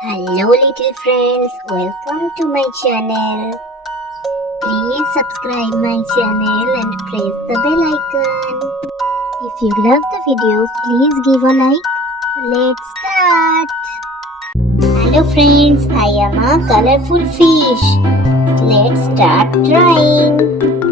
Hello little friends, welcome to my channel. Please subscribe my channel and press the bell icon. If you love the video, please give a like. Let's start. Hello friends, I am a colorful fish. Let's start drawing.